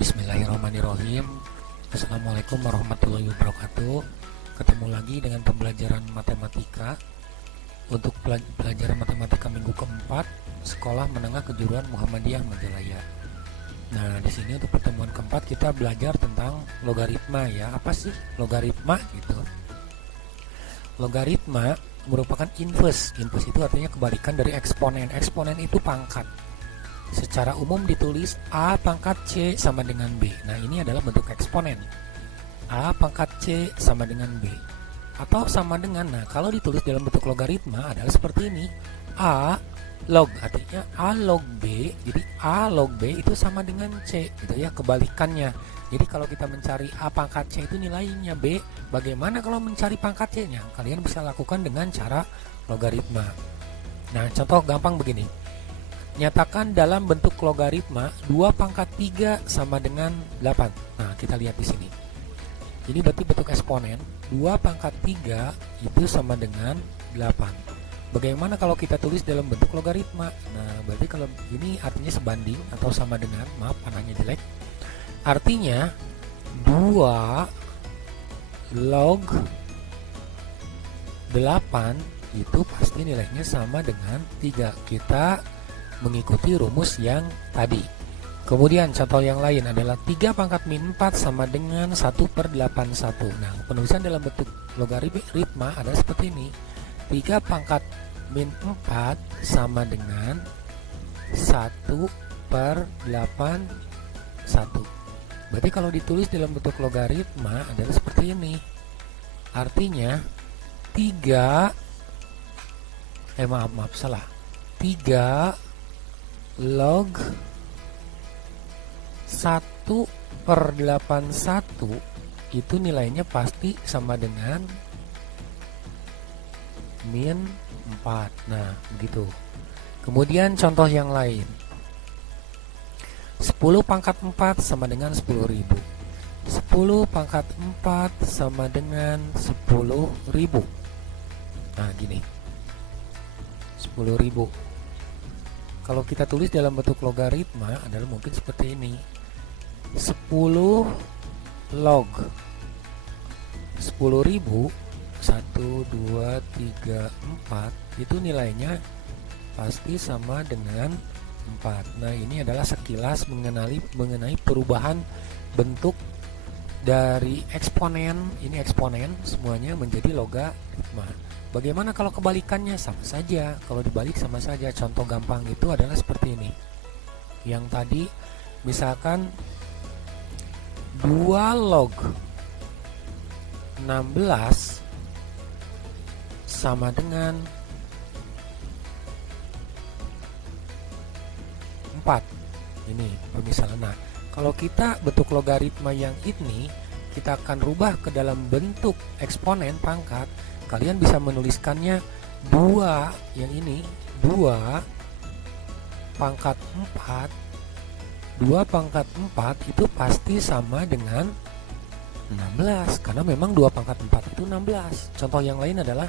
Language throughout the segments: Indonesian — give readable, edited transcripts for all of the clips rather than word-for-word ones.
Bismillahirrahmanirrahim. Assalamualaikum warahmatullahi wabarakatuh. Ketemu lagi dengan pembelajaran matematika untuk pelajaran matematika minggu keempat Sekolah Menengah Kejuruan Muhammadiyah Majalaya. Nah, di sini untuk pertemuan keempat kita belajar tentang logaritma ya. Apa sih logaritma gitu? Logaritma merupakan inverse. Inverse itu artinya kebalikan dari eksponen. Eksponen itu pangkat. Secara umum ditulis A pangkat C sama dengan B. Nah, ini adalah bentuk eksponen. A pangkat C sama dengan B. Atau sama dengan, nah kalau ditulis dalam bentuk logaritma adalah seperti ini. A log, artinya A log B. Jadi A log B itu sama dengan C gitu ya, kebalikannya. Jadi kalau kita mencari A pangkat C itu nilainya B. Bagaimana kalau mencari pangkat C-nya? Kalian bisa lakukan dengan cara logaritma. Nah, contoh gampang begini. Nyatakan dalam bentuk logaritma 2 pangkat 3 sama dengan 8. Nah, kita lihat di sini. Jadi berarti bentuk eksponen 2 pangkat 3 itu sama dengan 8. Bagaimana kalau kita tulis dalam bentuk logaritma? Nah, berarti kalau ini artinya sebanding atau sama dengan, maaf panahnya jelek. Artinya 2 log 8 itu pasti nilainya sama dengan 3. Kita mengikuti rumus yang tadi. Kemudian contoh yang lain adalah 3 pangkat min 4 sama dengan 1/81. Nah, penulisan dalam bentuk logaritma adalah seperti ini. 3 pangkat min 4 sama dengan 1/81. Berarti kalau ditulis dalam bentuk logaritma adalah seperti ini. Artinya 3 log 1/81 itu nilainya pasti sama dengan min 4. Nah, begitu. Kemudian contoh yang lain. 10 pangkat 4 sama dengan 10.000. 10 pangkat 4 sama dengan 10.000. Nah, gini. 10.000. Kalau kita tulis dalam bentuk logaritma adalah mungkin seperti ini. 10 log 10.000 1, 2, 3, 4 itu nilainya pasti sama dengan 4. Nah, ini adalah sekilas mengenai perubahan bentuk dari eksponen. Ini eksponen semuanya menjadi logaritma. Bagaimana kalau kebalikannya? Sama saja. Kalau dibalik sama saja. Contoh gampang itu adalah seperti ini. Yang tadi misalkan 2 log 16 sama dengan 4. Ini pemisalan. Nah, kalau kita bentuk logaritma yang ini kita akan rubah ke dalam bentuk eksponen pangkat. Kalian bisa menuliskannya 2 yang ini 2 pangkat 4. 2 pangkat 4 itu pasti sama dengan 16 karena memang 2 pangkat 4 itu 16. Contoh yang lain adalah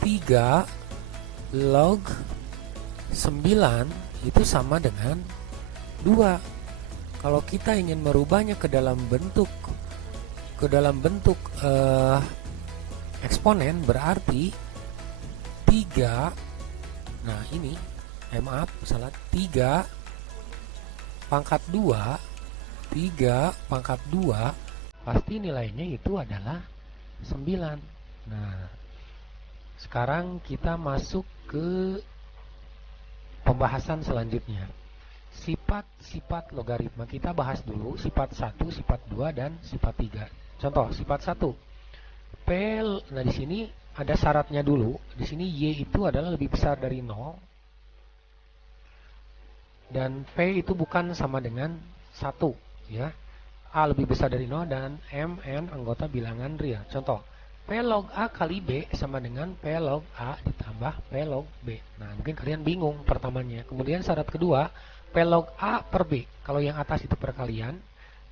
3 log 9 itu sama dengan 2. Kalau kita ingin merubahnya ke dalam bentuk eksponen berarti 3. Nah, ini maaf salah. 3 pangkat 2 pasti nilainya itu adalah 9. Nah, sekarang kita masuk ke pembahasan selanjutnya. Sifat-sifat logaritma kita bahas dulu. Sifat 1, sifat 2 dan sifat 3. Contoh sifat 1. Nah, di sini ada syaratnya dulu. Di sini Y itu adalah lebih besar dari 0 dan P itu bukan sama dengan 1 ya. A lebih besar dari 0 dan Mn anggota bilangan real. Contoh, P log A kali B sama dengan P log A ditambah P log B. Nah, mungkin kalian bingung pertamanya. Kemudian syarat kedua, P log A per B. Kalau yang atas itu perkalian,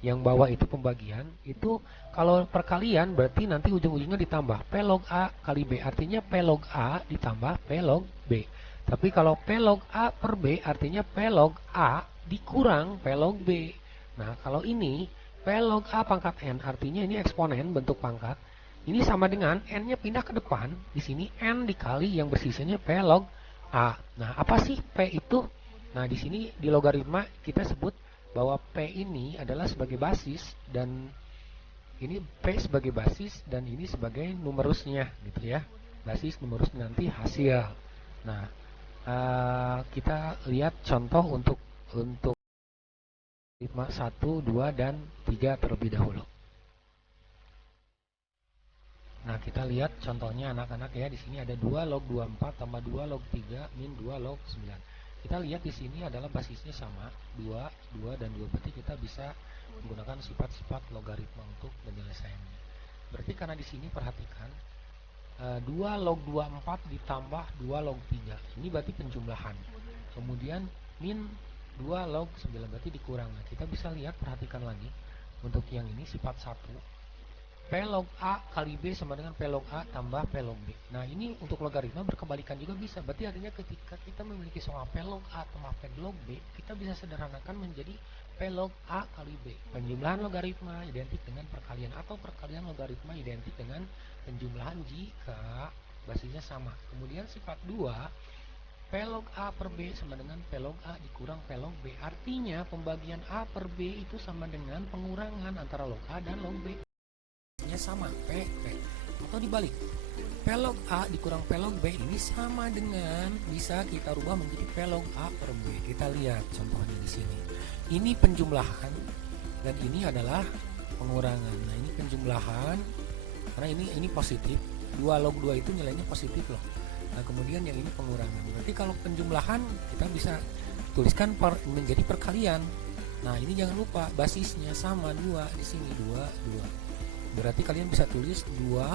Yang bawah itu pembagian, itu kalau perkalian berarti nanti ujung-ujungnya ditambah P log A kali B, artinya P log A ditambah P log B. Tapi kalau P log A per B artinya P log A dikurang P log B. Nah, kalau ini P log A pangkat N, artinya ini eksponen bentuk pangkat. Ini sama dengan N-nya pindah ke depan, di sini N dikali yang bersisanya P log A. Nah, apa sih P itu? Nah, di sini di logaritma kita sebut bahwa P ini adalah sebagai basis, dan ini P sebagai basis dan ini sebagai numerusnya gitu ya. Basis numerus nanti hasil. Nah, kita lihat contoh untuk logaritma 1, 2 dan 3 terlebih dahulu. Nah, kita lihat contohnya anak-anak ya. Di sini ada 2 log 24 tambah 2 log 3 min 2 log 9. Kita lihat di sini adalah basisnya sama, 2, 2 dan 2. Berarti kita bisa menggunakan sifat-sifat logaritma untuk penyelesaiannya. Berarti karena di sini perhatikan 2 log 24 ditambah 2 log 3. Ini berarti penjumlahan. Kemudian min 2 log 9 berarti dikurang. Nah, kita bisa lihat, perhatikan lagi untuk yang ini sifat 1. P log A kali B sama dengan P log A tambah P log B. Nah, ini untuk logaritma berkebalikan juga bisa. Berarti artinya ketika kita memiliki soal P log A tambah P log B, kita bisa sederhanakan menjadi P log A kali B. Penjumlahan logaritma identik dengan perkalian, atau perkalian logaritma identik dengan penjumlahan jika basisnya sama. Kemudian sifat 2, P log A per B sama dengan P log A dikurang P log B. Artinya pembagian A per B itu sama dengan pengurangan antara log A dan log B. Sama P atau dibalik, P log A dikurang P log B ini sama dengan, bisa kita rubah menjadi P log A per B. Kita lihat contohnya di sini. Ini penjumlahan dan ini adalah pengurangan. Nah, ini penjumlahan karena ini positif. 2 log 2 itu nilainya positif loh. Nah, kemudian yang ini pengurangan. Berarti kalau penjumlahan kita bisa tuliskan menjadi perkalian. Nah, ini jangan lupa basisnya sama 2 di sini, 2 2. Berarti kalian bisa tulis 2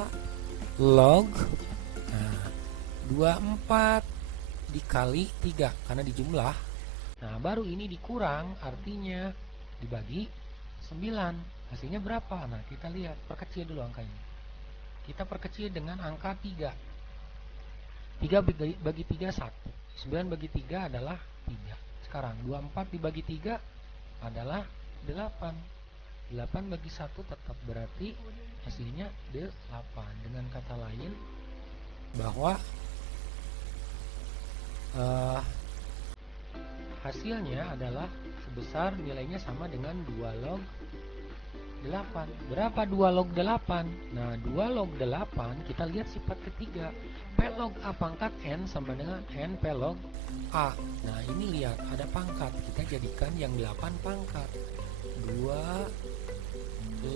log 24 dikali 3 karena dijumlah. Nah, baru ini dikurang, artinya dibagi 9. Hasilnya berapa? Nah, kita lihat, perkecil dulu angka ini. Kita perkecil dengan angka 3. 3 bagi 3 1. 9 bagi 3 adalah 3. Sekarang 24 dibagi 3 adalah 8. 8 bagi 1 tetap berarti hasilnya 8. Dengan kata lain bahwa hasilnya adalah sebesar, nilainya sama dengan 2 log 8. Berapa 2 log 8? Nah, 2 log 8 kita lihat sifat ketiga, P log A pangkat N sama dengan N P log A. Nah, ini lihat ada pangkat, kita jadikan yang 8 pangkat. 2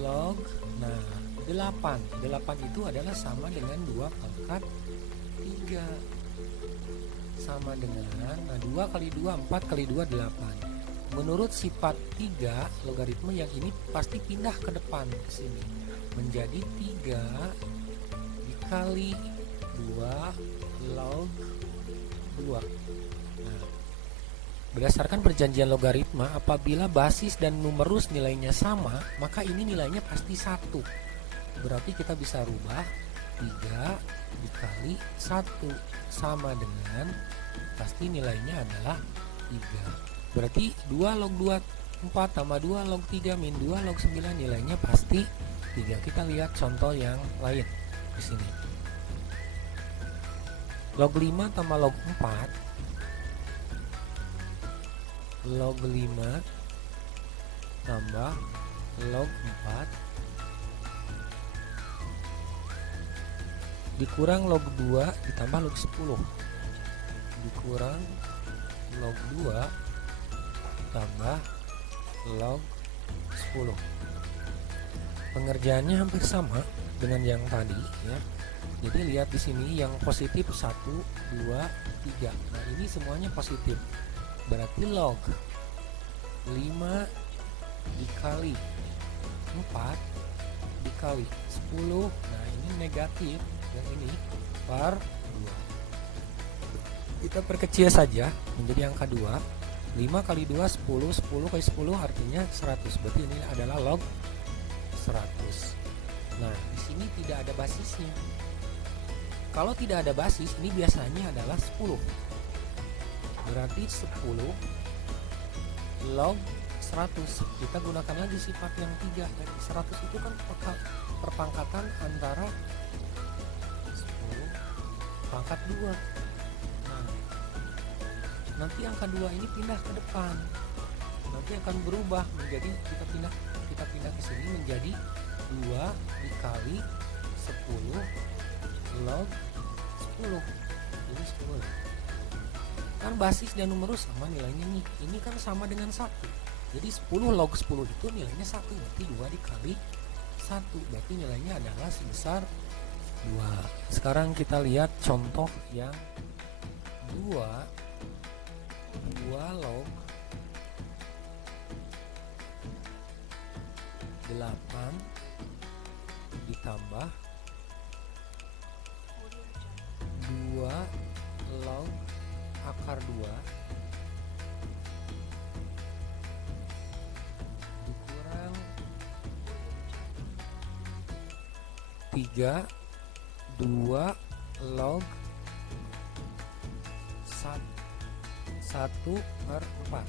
log 8 itu adalah sama dengan 2 pangkat 3 sama dengan 2 kali 2 4 kali 2 8. Menurut sifat 3 logaritma yang ini pasti pindah ke depan ke sini menjadi 3 dikali 2 log 2. Berdasarkan perjanjian logaritma, apabila basis dan numerus nilainya sama, maka ini nilainya pasti 1. Berarti kita bisa rubah 3 dikali 1 sama dengan, pasti nilainya adalah 3. Berarti 2 log 24 tambah 2 log 3 min 2 log 9 nilainya pasti 3. Kita lihat contoh yang lain di sini. Log 5 tambah log 4, log 5 tambah log 4 dikurang log 2 ditambah log 10 dikurang log 2 tambah log 10. Pengerjaannya hampir sama dengan yang tadi ya. Jadi lihat di sini yang positif 1 2 3. Nah, ini semuanya positif. Berarti log 5 dikali 4 dikali 10. Nah, ini negatif, yang ini per 2. Kita perkecil saja menjadi angka 2. 5 kali 2 10, 10 kali 10 artinya 100. Berarti ini adalah log 100. Nah, di sini tidak ada basisnya. Kalau tidak ada basis, ini biasanya adalah 10. Berarti 10 log 100. Kita gunakan lagi sifat yang 3. Dari 100 itu kan perpangkatan antara 10 pangkat 2. Nah, nanti angka 2 ini pindah ke depan. Nanti akan berubah menjadi kita pindah ke sini menjadi 2 dikali 10 log 10. Ini 10. Kan basis dan numerus sama nilainya nih. Ini kan sama dengan 1. Jadi 10 log 10 itu nilainya 1. Berarti 2 dikali 1. Berarti nilainya adalah sebesar 2. Sekarang kita lihat contoh yang 2 log 8 ditambah 2 log akar 2 dikurang 3 2 log 1 per 4.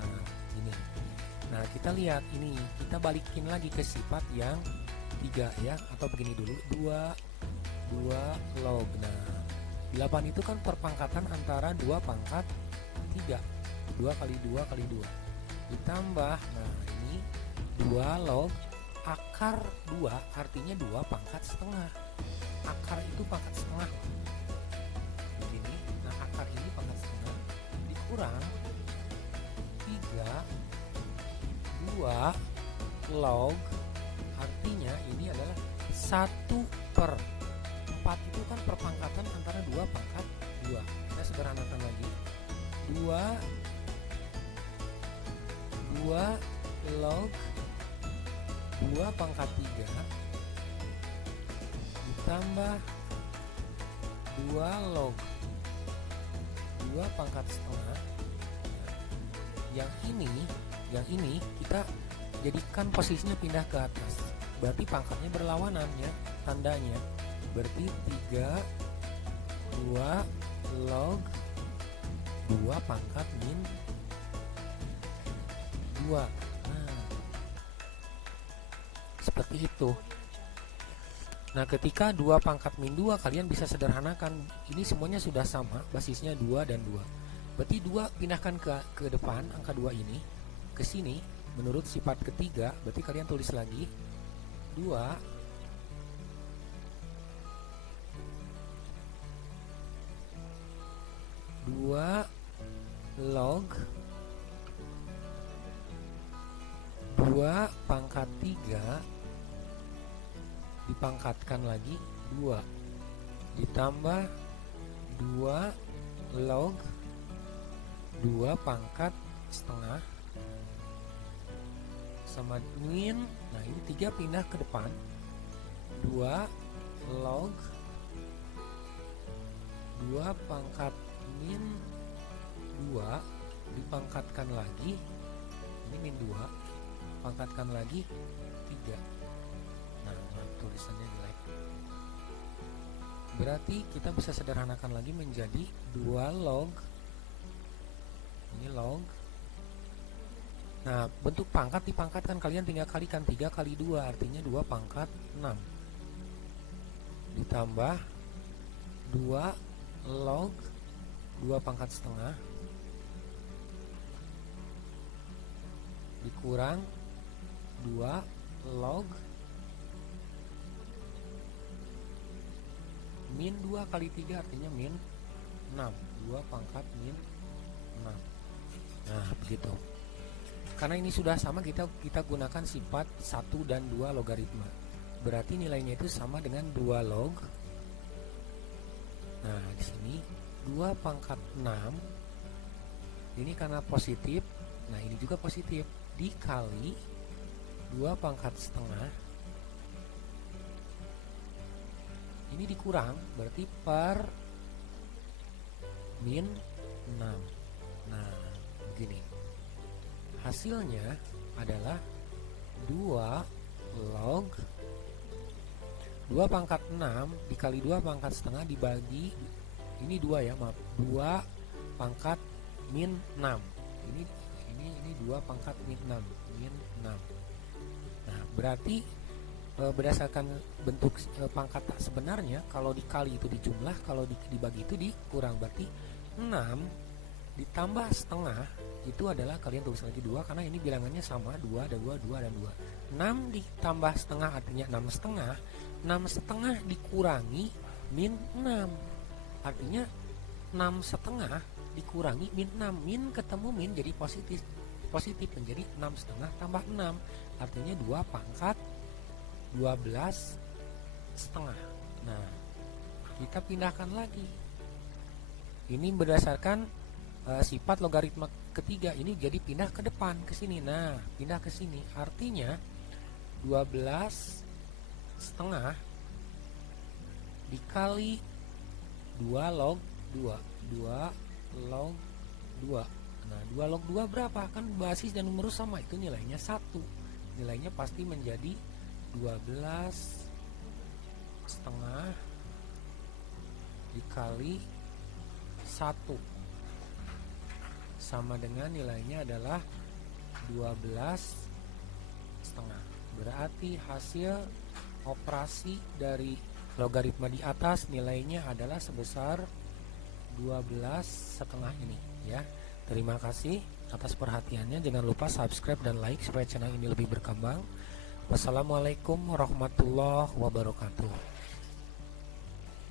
Nah ini. Nah kita lihat ini, kita balikin lagi ke sifat yang 3 ya, atau begini dulu, 2 log. Nah 8 itu kan perpangkatan antara 2 pangkat 3. 2 kali 2 kali 2 ditambah, nah ini 2 log akar 2, artinya 2 pangkat setengah. Akar itu pangkat setengah begini. Nah akar ini pangkat setengah dikurang 2 log, artinya ini adalah 1/4 itu kan perpangkatan antara 2 pangkat 2. Kita sederhanakan lagi. 2 log 2 pangkat 3 ditambah 2 log 2 pangkat setengah. Yang ini kita jadikan posisinya pindah ke atas. Berarti pangkatnya berlawanan ya, tandanya. Berarti 2 log 2 pangkat min 2. Nah, seperti itu. Nah ketika 2 pangkat min 2, kalian bisa sederhanakan. Ini semuanya sudah sama, basisnya 2 dan 2. Berarti 2 pindahkan ke depan, angka 2 ini ke sini menurut sifat ketiga. Berarti kalian tulis lagi 2 log 2 pangkat 3 dipangkatkan lagi 2 ditambah 2 log 2 pangkat setengah sama min. Nah ini 3 pindah ke depan, 2 log 2 pangkat min 2 dipangkatkan lagi, ini min 2 pangkatkan lagi 3. Nah tulisannya jelek. Berarti kita bisa sederhanakan lagi menjadi 2 log, ini log. Nah bentuk pangkat dipangkatkan, kalian tinggal kalikan 3 kali 2 artinya 2 pangkat 6 ditambah 2 log 2 pangkat setengah dikurang 2 log min 2 kali 3 artinya min 6. 2 pangkat min 6. Nah begitu. Karena ini sudah sama, kita gunakan sifat 1 dan 2 logaritma. Berarti nilainya itu sama dengan 2 log. Nah di sini 2 pangkat 6 ini karena positif. Nah ini juga positif, dikali 2 pangkat setengah ini dikurang, berarti per min 6. Nah, begini. Hasilnya adalah 2 log 2 pangkat 6 dikali 2 pangkat setengah dibagi, ini 2 ya, maaf, 2 pangkat min 6. Ini 2 pangkat min 6, min 6. Nah, berarti berdasarkan bentuk pangkat tak sebenarnya, kalau dikali itu dijumlah, kalau dibagi itu dikurang. Berarti 6 ditambah setengah itu adalah, kalian tulis lagi 2 karena ini bilangannya sama, 2 ada 2, 2 dan 2. 6 ditambah setengah artinya 6 setengah. 6 setengah dikurangi min 6 artinya 6 setengah dikurangi min 6. Min ketemu min jadi positif menjadi 6 setengah tambah 6 artinya 2 pangkat 12 setengah. Nah, kita pindahkan lagi. Ini berdasarkan sifat logaritma ketiga, ini jadi pindah ke depan ke sini. Nah, pindah ke sini artinya 12 setengah dikali 2 log 2 log 2. Nah, 2 log 2 berapa? Kan basis dan numerus sama, itu nilainya 1. Nilainya pasti menjadi 12 setengah dikali 1 sama dengan nilainya adalah 12 setengah. Berarti hasil operasi dari logaritma di atas nilainya adalah sebesar 12 setengah ini ya. Terima kasih atas perhatiannya. Jangan lupa subscribe dan like supaya channel ini lebih berkembang. Wassalamualaikum warahmatullahi wabarakatuh.